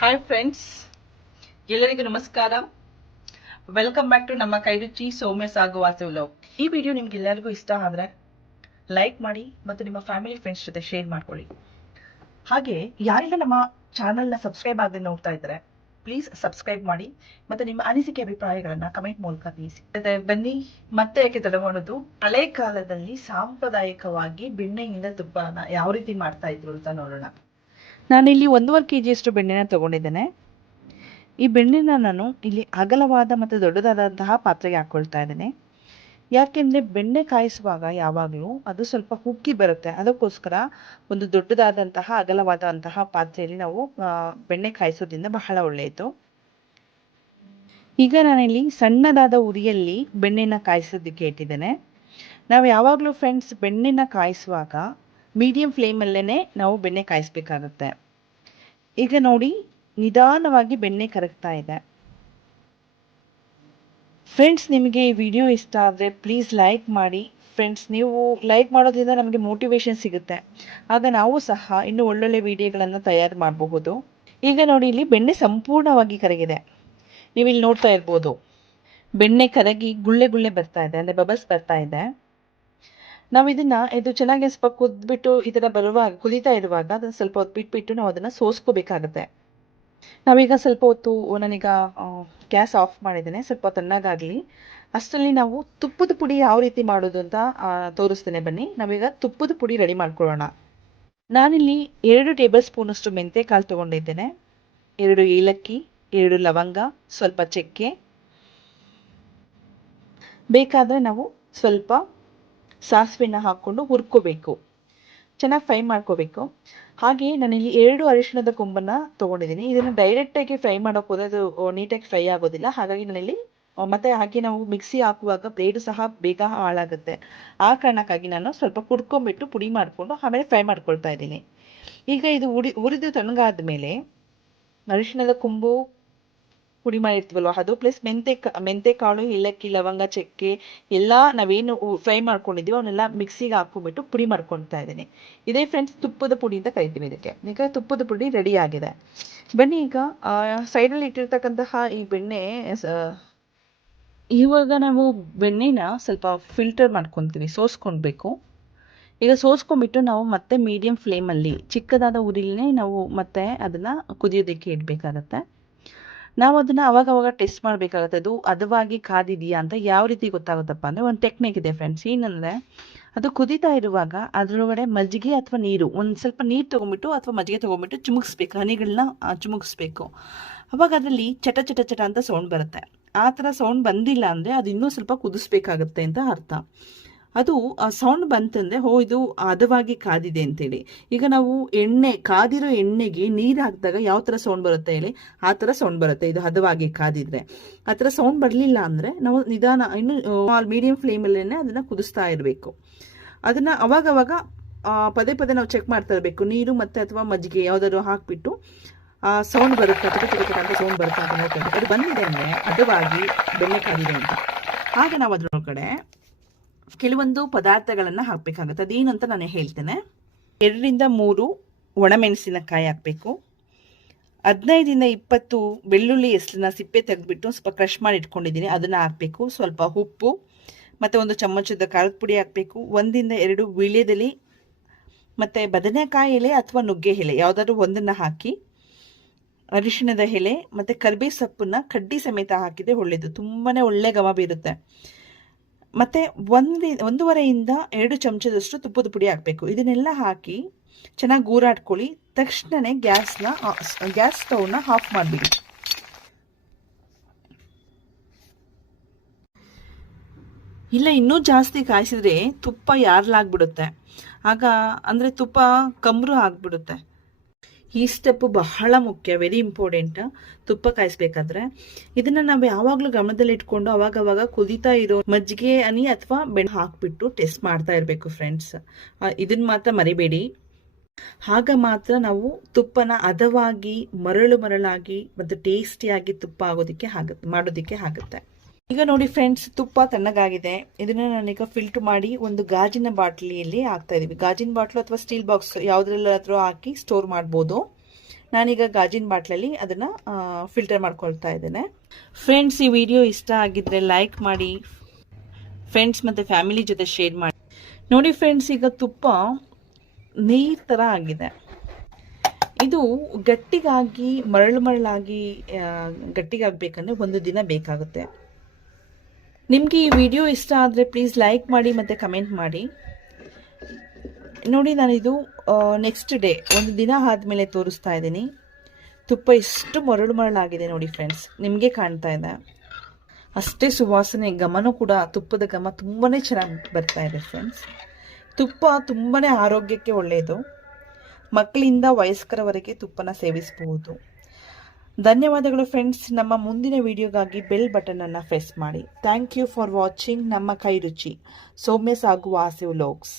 Hi friends, ಎಲ್ಲರಿಗೂ ನಮಸ್ಕಾರ. Welcome back to ನಮ್ಮ ಕೈರುಚಿ ಸೌಮ್ಯ ಸಾಗು ವಾಸು ವ್ಲಾಗ್. ಈ ವಿಡಿಯೋ ನಿಮ್ಗೆಲ್ಲರಿಗೂ ಇಷ್ಟ ಆದರೆ ಲೈಕ್ ಮಾಡಿ ಮತ್ತು ನಿಮ್ಮ ಫ್ಯಾಮಿಲಿ ಫ್ರೆಂಡ್ಸ್ ಜೊತೆ ಶೇರ್ ಮಾಡ್ಕೊಳ್ಳಿ. ಹಾಗೆ ಯಾರೆಲ್ಲ ನಮ್ಮ ಚಾನಲ್ನ ಸಬ್ಸ್ಕ್ರೈಬ್ ಆಗದೆ ನೋಡ್ತಾ ಇದ್ದಾರೆ ಪ್ಲೀಸ್ ಸಬ್ಸ್ಕ್ರೈಬ್ ಮಾಡಿ ಮತ್ತು ನಿಮ್ಮ ಅನಿಸಿಕೆ ಅಭಿಪ್ರಾಯಗಳನ್ನ ಕಮೆಂಟ್ ಮೂಲಕ ತಿಳಿಸಿ. ಬನ್ನಿ ಮತ್ತೆ ಯಾಕೆ ತಡ ಮಾಡೋದು, ಹಳೆ ಕಾಲದಲ್ಲಿ ಸಾಂಪ್ರದಾಯಿಕವಾಗಿ ಬೆಣ್ಣೆಯಿಂದ ತುಪ್ಪನ ಯಾವ ರೀತಿ ಮಾಡ್ತಾ ಇದ್ರು ಅಂತ ನೋಡೋಣ. ನಾನಿಲ್ಲಿ 1.5 kg ಬೆಣ್ಣೆನ ತಗೊಂಡಿದ್ದೇನೆ. ಈ ಬೆಣ್ಣೆನ ನಾನು ಇಲ್ಲಿ ಅಗಲವಾದ ಮತ್ತು ದೊಡ್ಡದಾದಂತಹ ಪಾತ್ರೆಗೆ ಹಾಕ್ಕೊಳ್ತಾ ಇದ್ದೇನೆ. ಯಾಕೆಂದರೆ ಬೆಣ್ಣೆ ಕಾಯಿಸುವಾಗ ಯಾವಾಗಲೂ ಅದು ಸ್ವಲ್ಪ ಉಕ್ಕಿ ಬರುತ್ತೆ, ಅದಕ್ಕೋಸ್ಕರ ಒಂದು ದೊಡ್ಡದಾದಂತಹ ಅಗಲವಾದಂತಹ ಪಾತ್ರೆಯಲ್ಲಿ ನಾವು ಬೆಣ್ಣೆ ಕಾಯಿಸೋದ್ರಿಂದ ಬಹಳ ಒಳ್ಳೆಯದು. ಈಗ ನಾನಿಲ್ಲಿ ಸಣ್ಣದಾದ ಉರಿಯಲ್ಲಿ ಬೆಣ್ಣೆನ ಕಾಯಿಸೋದಕ್ಕೆ ಇಟ್ಟಿದ್ದೇನೆ. ನಾವು ಯಾವಾಗಲೂ ಫ್ರೆಂಡ್ಸ್ ಬೆಣ್ಣೆನ ಕಾಯಿಸುವಾಗ ಮೀಡಿಯಂ ಫ್ಲೇಮಲ್ಲೇ ನಾವು ಬೆಣ್ಣೆ ಕಾಯಿಸ್ಬೇಕಾಗತ್ತೆ. ಈಗ ನೋಡಿ, ನಿಧಾನವಾಗಿ ಬೆಣ್ಣೆ ಕರಗ್ತಾ ಇದೆ. ಫ್ರೆಂಡ್ಸ್, ನಿಮಗೆ ಈ ವಿಡಿಯೋ ಇಷ್ಟ ಆದರೆ ಪ್ಲೀಸ್ ಲೈಕ್ ಮಾಡಿ ಫ್ರೆಂಡ್ಸ್. ನೀವು ಲೈಕ್ ಮಾಡೋದ್ರಿಂದ ನಮಗೆ ಮೋಟಿವೇಶನ್ ಸಿಗುತ್ತೆ, ಆಗ ನಾವು ಸಹ ಇನ್ನೂ ಒಳ್ಳೊಳ್ಳೆ ವಿಡಿಯೋಗಳನ್ನು ತಯಾರು ಮಾಡಬಹುದು. ಈಗ ನೋಡಿ, ಇಲ್ಲಿ ಬೆಣ್ಣೆ ಸಂಪೂರ್ಣವಾಗಿ ಕರಗಿದೆ. ನೀವು ಇಲ್ಲಿ ನೋಡ್ತಾ ಇರ್ಬೋದು, ಬೆಣ್ಣೆ ಕರಗಿ ಗುಳ್ಳೆ ಗುಳ್ಳೆ ಬರ್ತಾ ಇದೆ, ಅಂದರೆ ಬಬಲ್ಸ್ ಬರ್ತಾ ಇದೆ. ನಾವು ಇದು ಚೆನ್ನಾಗಿ ಸ್ವಲ್ಪ ಕುದ್ಬಿಟ್ಟು ಈ ಥರ ಕುದೀತಾ ಇರುವಾಗ ಅದನ್ನು ಸ್ವಲ್ಪ ಹೊತ್ತು ಬಿಟ್ಬಿಟ್ಟು ನಾವು ಅದನ್ನು ಸೋಸ್ಕೋಬೇಕಾಗತ್ತೆ. ನಾವೀಗ ಸ್ವಲ್ಪ ಹೊತ್ತು, ನಾನೀಗ ಗ್ಯಾಸ್ ಆಫ್ ಮಾಡಿದ್ದೇನೆ, ಸ್ವಲ್ಪ ತಣ್ಣಗಾಗಲಿ. ಅಷ್ಟರಲ್ಲಿ ನಾವು ತುಪ್ಪದ ಪುಡಿ ಯಾವ ರೀತಿ ಮಾಡೋದು ಅಂತ ತೋರಿಸ್ತೇನೆ. ಬನ್ನಿ, ನಾವೀಗ ತುಪ್ಪದ ಪುಡಿ ರೆಡಿ ಮಾಡ್ಕೊಳ್ಳೋಣ. ನಾನಿಲ್ಲಿ 2 ಟೇಬಲ್ ಸ್ಪೂನಷ್ಟು ಮೆಂತೆ ಕಾಳು ತೊಗೊಂಡಿದ್ದೇನೆ, 2 ಏಲಕ್ಕಿ, 2 ಲವಂಗ, ಸ್ವಲ್ಪ ಚಕ್ಕೆ. ಬೇಕಾದರೆ ನಾವು ಸ್ವಲ್ಪ ಸಾಸಿವೆನ ಹಾಕ್ಕೊಂಡು ಹುರ್ಕೋಬೇಕು, ಚೆನ್ನಾಗಿ ಫ್ರೈ ಮಾಡ್ಕೋಬೇಕು. ಹಾಗೆ ನಾನಿಲ್ಲಿ 2 ಅರಿಶಿಣದ ಕೊಂಬನ್ನು ತೊಗೊಂಡಿದ್ದೀನಿ. ಇದನ್ನು ಡೈರೆಕ್ಟಾಗಿ ಫ್ರೈ ಮಾಡೋಕೆ ಹೋದರೆ ಅದು ನೀಟಾಗಿ ಫ್ರೈ ಆಗೋದಿಲ್ಲ. ಹಾಗಾಗಿ ನಾನಿಲ್ಲಿ ಮತ್ತೆ ಹಾಗೆ ನಾವು ಮಿಕ್ಸಿ ಹಾಕುವಾಗ ಬ್ಲೇಡು ಸಹ ಬೇಗ ಹಾಳಾಗುತ್ತೆ. ಆ ಕಾರಣಕ್ಕಾಗಿ ನಾನು ಸ್ವಲ್ಪ ಕುಡ್ಕೊಂಬಿಟ್ಟು ಪುಡಿ ಮಾಡಿಕೊಂಡು ಆಮೇಲೆ ಫ್ರೈ ಮಾಡ್ಕೊಳ್ತಾ ಇದ್ದೀನಿ. ಈಗ ಇದು ಉರಿದು ತಣ್ಣಗಾದ ಮೇಲೆ ಅರಿಶಿಣದ ಕೊಂಬು ಪುಡಿ ಮಾಡಿರ್ತೀವಲ್ವ ಅದು, ಪ್ಲಸ್ ಮೆಂತೆ ಕಾಳು, ಏಲಕ್ಕಿ, ಲವಂಗ, ಚಕ್ಕೆ ಎಲ್ಲ ನಾವೇನು ಫ್ರೈ ಮಾಡ್ಕೊಂಡಿದ್ದೀವಿ ಅವನ್ನೆಲ್ಲ ಮಿಕ್ಸಿಗೆ ಹಾಕೊಂಡ್ಬಿಟ್ಟು ಪುಡಿ ಮಾಡ್ಕೊಳ್ತಾ ಇದ್ದೀನಿ. ಇದೇ ಫ್ರೆಂಡ್ಸ್ ತುಪ್ಪದ ಪುಡಿ ಅಂತ ಕರಿತೀವಿ ಇದಕ್ಕೆ. ಈಗ ತುಪ್ಪದ ಪುಡಿ ರೆಡಿ ಆಗಿದೆ. ಬನ್ನಿ, ಈಗ ಸೈಡಲ್ಲಿ ಇಟ್ಟಿರ್ತಕ್ಕಂತಹ ಈ ಬೆಣ್ಣೆ, ಇವಾಗ ನಾವು ಬೆಣ್ಣೆನ ಸ್ವಲ್ಪ ಫಿಲ್ಟರ್ ಮಾಡ್ಕೊತೀವಿ, ಸೋಸ್ಕೊಳ್ಬೇಕು. ಈಗ ಸೋಸ್ಕೊಂಡ್ಬಿಟ್ಟು ನಾವು ಮತ್ತೆ ಮೀಡಿಯಂ ಫ್ಲೇಮಲ್ಲಿ ಚಿಕ್ಕದಾದ ಉರಿಲೇ ನಾವು ಮತ್ತೆ ಅದನ್ನು ಕುದಿಯೋದಕ್ಕೆ ಇಡಬೇಕಾಗತ್ತೆ. ನಾವು ಅದನ್ನು ಅವಾಗವಾಗ ಟೆಸ್ಟ್ ಮಾಡಬೇಕಾಗತ್ತೆ, ಅದು ಹದವಾಗಿ ಕಾದಿದೆಯಾ ಅಂತ. ಯಾವ ರೀತಿ ಗೊತ್ತಾಗುತ್ತಪ್ಪ ಅಂದರೆ, ಒಂದು ಟೆಕ್ನಿಕ್ ಇದೆ ಫ್ರೆಂಡ್ಸ್. ಏನಂದರೆ, ಅದು ಕುದೀತಾ ಇರುವಾಗ ಅದರೊಳಗಡೆ ಮಜ್ಜಿಗೆ ಅಥವಾ ನೀರು, ಒಂದು ಸ್ವಲ್ಪ ನೀರು ತೊಗೊಂಬಿಟ್ಟು ಅಥವಾ ಮಜ್ಜಿಗೆ ತೊಗೊಂಬಿಟ್ಟು ಚುಮುಕ್ಸ್ಬೇಕು, ಹನಿಗಳನ್ನ ಚುಮುಕ್ಸ್ಬೇಕು. ಅವಾಗ ಅದರಲ್ಲಿ ಚಟ ಚಟ ಚಟ ಅಂತ ಸೌಂಡ್ ಬರುತ್ತೆ. ಆ ಥರ ಸೌಂಡ್ ಬಂದಿಲ್ಲ ಅಂದರೆ ಅದು ಇನ್ನೂ ಸ್ವಲ್ಪ ಕುದಿಸ್ಬೇಕಾಗತ್ತೆ ಅಂತ ಅರ್ಥ. ಅದು ಸೌಂಡ್ ಬಂತಂದರೆ ಇದು ಹದವಾಗಿ ಕಾದಿದೆ ಅಂತೇಳಿ. ಈಗ ನಾವು ಕಾದಿರೋ ಎಣ್ಣೆಗೆ ನೀರು ಹಾಕಿದಾಗ ಯಾವ ಥರ ಸೌಂಡ್ ಬರುತ್ತೆ ಹೇಳಿ, ಆ ಥರ ಸೌಂಡ್ ಬರುತ್ತೆ ಇದು ಹದವಾಗಿ ಕಾದಿದ್ರೆ. ಆ ಥರ ಸೌಂಡ್ ಬರಲಿಲ್ಲ ಅಂದರೆ ನಾವು ನಿಧಾನ ಇನ್ನು ಮೀಡಿಯಂ ಫ್ಲೇಮಲ್ಲೇ ಅದನ್ನು ಕುದಿಸ್ತಾ ಇರಬೇಕು. ಅದನ್ನು ಅವಾಗವಾಗ ಪದೇ ಪದೇ ನಾವು ಚೆಕ್ ಮಾಡ್ತಾ ಇರಬೇಕು. ನೀರು ಮತ್ತು ಅಥವಾ ಮಜ್ಜಿಗೆ ಯಾವುದಾದ್ರು ಹಾಕಿಬಿಟ್ಟು ಸೌಂಡ್ ಬರುತ್ತೆ, ಅಂತ ಸೌಂಡ್ ಬರುತ್ತೆ ಅಂತ ನೋಡ್ಕೊಂಡು ಅದು ಬಂದಿದೆ ಅಂದರೆ ಹದವಾಗಿ ಬೆಣ್ಣೆ ಕಾದಿದೆ ಅಂತ. ಆಗ ನಾವು ಅದರೊಳಗಡೆ ಕೆಲವೊಂದು ಪದಾರ್ಥಗಳನ್ನು ಹಾಕಬೇಕಾಗುತ್ತೆ. ಅದೇನಂತ ನಾನು ಹೇಳ್ತೇನೆ. 2 ರಿಂದ 3 ಒಣಮೆಣಸಿನಕಾಯಿ ಹಾಕಬೇಕು. 15 ರಿಂದ 20 ಬೆಳ್ಳುಳ್ಳಿ ಹೆಸರನ್ನ ಸಿಪ್ಪೆ ತೆಗೆದುಬಿಟ್ಟು ಸ್ವಲ್ಪ ಕ್ರಷ್ ಮಾಡಿ ಇಟ್ಕೊಂಡಿದ್ದೀನಿ, ಅದನ್ನು ಹಾಕಬೇಕು. ಸ್ವಲ್ಪ ಉಪ್ಪು ಮತ್ತು 1 ಚಮಚದ ಖಾರದ ಪುಡಿ ಹಾಕಬೇಕು. 1 ರಿಂದ 2 ವೀಳ್ಯದೆಲೆ ಮತ್ತು ಬದನೆಕಾಯಿ ಎಲೆ ಅಥವಾ ನುಗ್ಗೆ ಎಲೆ ಯಾವುದಾದ್ರೂ ಒಂದನ್ನು ಹಾಕಿ, ಅರಿಶಿಣದ ಎಲೆ ಮತ್ತು ಕರಿಬೇವು ಸೊಪ್ಪನ್ನು ಕಡ್ಡಿ ಸಮೇತ ಹಾಕಿದರೆ ಒಳ್ಳೆಯದು, ತುಂಬಾ ಒಳ್ಳೆ ಘಮ ಬೀರುತ್ತೆ. ಮತ್ತು 1.5 ರಿಂದ 2 ಚಮಚದಷ್ಟು ತುಪ್ಪದ ಪುಡಿ ಹಾಕಬೇಕು. ಇದನ್ನೆಲ್ಲ ಹಾಕಿ ಚೆನ್ನಾಗಿ ಗೂರಾಡ್ಕೊಳ್ಳಿ. ತಕ್ಷಣವೇ ಗ್ಯಾಸ್ ಸ್ಟವ್ನ ಆಫ್ ಮಾಡಿಬಿಡಿ. ಇಲ್ಲ, ಇನ್ನೂ ಜಾಸ್ತಿ ಕಾಯಿಸಿದ್ರೆ ತುಪ್ಪ ಯಾರ್ಲಾಗ್ಬಿಡುತ್ತೆ, ಆಗ ಅಂದರೆ ತುಪ್ಪ ಕಮ್ರು ಆಗಿಬಿಡುತ್ತೆ. ಈ ಸ್ಟೆಪ್ ಬಹಳ ಮುಖ್ಯ, ವೆರಿ ಇಂಪಾರ್ಟೆಂಟ್ ತುಪ್ಪ ಕಾಯಿಸ್ಬೇಕಾದ್ರೆ. ಇದನ್ನು ನಾವು ಯಾವಾಗಲೂ ಗಮನದಲ್ಲಿ ಇಟ್ಕೊಂಡು ಅವಾಗವಾಗ ಕುದೀತಾ ಇರೋ ಮಜ್ಜಿಗೆ ಹನಿ ಅಥವಾ ಬೆಣ್ಣೆ ಹಾಕಿಬಿಟ್ಟು ಟೆಸ್ಟ್ ಮಾಡ್ತಾ ಇರಬೇಕು ಫ್ರೆಂಡ್ಸ್. ಇದನ್ನು ಮಾತ್ರ ಮರಿಬೇಡಿ. ಆಗ ಮಾತ್ರ ನಾವು ತುಪ್ಪನ ಹದವಾಗಿ ಮರಳಾಗಿ ಮತ್ತು ಟೇಸ್ಟಿಯಾಗಿ ತುಪ್ಪ ಮಾಡೋದಕ್ಕೆ ಆಗುತ್ತೆ. ಈಗ ನೋಡಿ ಫ್ರೆಂಡ್ಸ್, ತುಪ್ಪ ತಣ್ಣಗಾಗಿದೆ. ಇದನ್ನು ನಾನೀಗ ಫಿಲ್ಟರ್ ಮಾಡಿ ಒಂದು ಗಾಜಿನ ಬಾಟ್ಲಿಯಲ್ಲಿ ಹಾಕ್ತಾ ಇದ್ದೀವಿ. ಗಾಜಿನ ಬಾಟ್ಲು ಅಥವಾ ಸ್ಟೀಲ್ ಬಾಕ್ಸ್ ಯಾವುದ್ರಲ್ಲಾದರೂ ಹಾಕಿ ಸ್ಟೋರ್ ಮಾಡ್ಬೋದು. ನಾನೀಗ ಗಾಜಿನ ಬಾಟ್ಲಲ್ಲಿ ಅದನ್ನು ಫಿಲ್ಟರ್ ಮಾಡ್ಕೊಳ್ತಾ ಇದ್ದೇನೆ. ಫ್ರೆಂಡ್ಸ್, ಈ ವಿಡಿಯೋ ಇಷ್ಟ ಆಗಿದ್ರೆ ಲೈಕ್ ಮಾಡಿ, ಫ್ರೆಂಡ್ಸ್ ಮತ್ತು ಫ್ಯಾಮಿಲಿ ಜೊತೆ ಶೇರ್ ಮಾಡಿ. ನೋಡಿ ಫ್ರೆಂಡ್ಸ್, ಈಗ ತುಪ್ಪ ನೀರು ಥರ ಆಗಿದೆ. ಇದು ಗಟ್ಟಿಗಾಗಿ ಮರಳಾಗಿ ಗಟ್ಟಿಗಾಗಬೇಕಂದ್ರೆ 1 ದಿನ ಬೇಕಾಗುತ್ತೆ. ನಿಮಗೆ ಈ ವಿಡಿಯೋ ಇಷ್ಟ ಆದರೆ ಪ್ಲೀಸ್ ಲೈಕ್ ಮಾಡಿ ಮತ್ತು ಕಮೆಂಟ್ ಮಾಡಿ. ನೋಡಿ, ನಾನಿದು ನೆಕ್ಸ್ಟ್ ಡೇ 1 ದಿನ ಆದಮೇಲೆ ತೋರಿಸ್ತಾ ಇದ್ದೀನಿ. ತುಪ್ಪ ಎಷ್ಟು ಮರಳಾಗಿದೆ ನೋಡಿ ಫ್ರೆಂಡ್ಸ್, ನಿಮಗೆ ಕಾಣ್ತಾ ಇದೆ. ಅಷ್ಟೇ ಸುವಾಸನೆ, ಘಮನೂ ಕೂಡ, ತುಪ್ಪದ ಘಮ ತುಂಬಾ ಚೆನ್ನಾಗಿ ಬರ್ತಾ ಇದೆ ಫ್ರೆಂಡ್ಸ್. ತುಪ್ಪ ತುಂಬಾ ಆರೋಗ್ಯಕ್ಕೆ ಒಳ್ಳೆಯದು. ಮಕ್ಕಳಿಂದ ವಯಸ್ಕರವರೆಗೆ ತುಪ್ಪನ ಸೇವಿಸಬಹುದು. ಧನ್ಯವಾದಗಳು ಫ್ರೆಂಡ್ಸ್. ನಮ್ಮ ಮುಂದಿನ ವಿಡಿಯೋಗಾಗಿ ಬೆಲ್ ಬಟನ್ ಅನ್ನು ಪ್ರೆಸ್ ಮಾಡಿ. ಥ್ಯಾಂಕ್ ಯು ಫಾರ್ ವಾಚಿಂಗ್ ನಮ್ಮ ಕೈ ರುಚಿ, ಸೌಮ್ಯ ಸಾಗುವ ಆಸೆ ವ್ಲಾಗ್ಸ್.